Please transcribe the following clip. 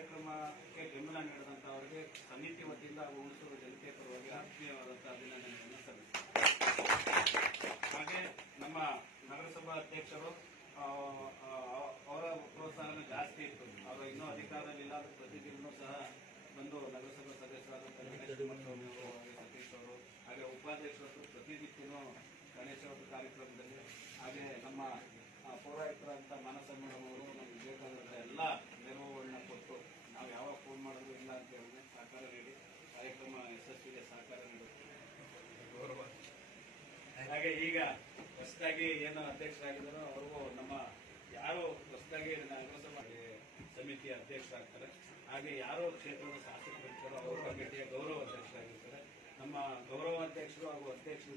ಕಾರ್ಯಕ್ರಮಕ್ಕೆ ಬೆಂಬಲ ನೀಡಿದಂತವರಿಗೆ ಸಮಿತಿ ವತಿಯಿಂದ ಹಾಗೂ ಹುಣಸೂರು ಜನತೆಯ ಪರವಾಗಿ ಆತ್ಮೀಯವಾದಂತಹ ಅಭಿನಂದನೆಯನ್ನು ಸಲ್ಲಿಸುತ್ತೇವೆ. ಹಾಗೆ ನಮ್ಮ ನಗರಸಭಾ ಅಧ್ಯಕ್ಷರು ಅವರ ಪ್ರೋತ್ಸಾಹನೂ ಜಾಸ್ತಿ ಇತ್ತು. ಅವರು ಇನ್ನೂ ಅಧಿಕಾರದಲ್ಲಿಲ್ಲ, ಪ್ರತಿದಿನವೂ ಸಹ ಬಂದು ನಗರಸಭಾ ಸದಸ್ಯರಾದ ಸತೀಶ್ ಅವರು ಹಾಗೆ ಉಪಾಧ್ಯಕ್ಷರು ಪ್ರತಿನಿತ್ಯನೂ ಗಣೇಶೋತ್ಸವ ಕಾರ್ಯಕ್ರಮದಲ್ಲಿ ಹಾಗೆ ನಮ್ಮ ಪೌರಾಯುಕ್ತರಂತ ಮಾನಸ ಮೇಡಮ್ ಅವರು ನಮ್ಗೆ ಬೇಕಾದಂಥ ಎಲ್ಲ ನೆರವುಗಳನ್ನ ಕೊಟ್ಟು ನಾವು ಯಾವಾಗ ಫೋನ್ ಮಾಡಿದ್ರು ಇಲ್ಲ ಅಂತ ಹೇಳಿದ್ರೆ ಸಹಕಾರ ನೀಡಿ ಕಾರ್ಯಕ್ರಮ ಯಶಸ್ವಿಗೆ ಸಹಕಾರ ನೀಡುತ್ತೆ. ಗೌರವ. ಹಾಗೆ ಈಗ ಹೊಸದಾಗಿ ಏನು ಅಧ್ಯಕ್ಷರಾಗಿದ್ದಾರೋ ಅವ್ರಿಗೂ ನಮ್ಮ ಯಾರು ಹೊಸದಾಗಿ ನಗರಸಭಾ ಸಮಿತಿಯ ಅಧ್ಯಕ್ಷರಾಗ್ತಾರೆ, ಹಾಗೆ ಯಾರು ಕ್ಷೇತ್ರದ ಶಾಸಕರಿರ್ತಾರೋ ಅವರ ಕಮಿಟಿಯ ಗೌರವ ಅಧ್ಯಕ್ಷರಾಗಿರ್ತಾರೆ. ನಮ್ಮ ಗೌರವ ಅಧ್ಯಕ್ಷರು ಹಾಗೂ ಅಧ್ಯಕ್ಷರು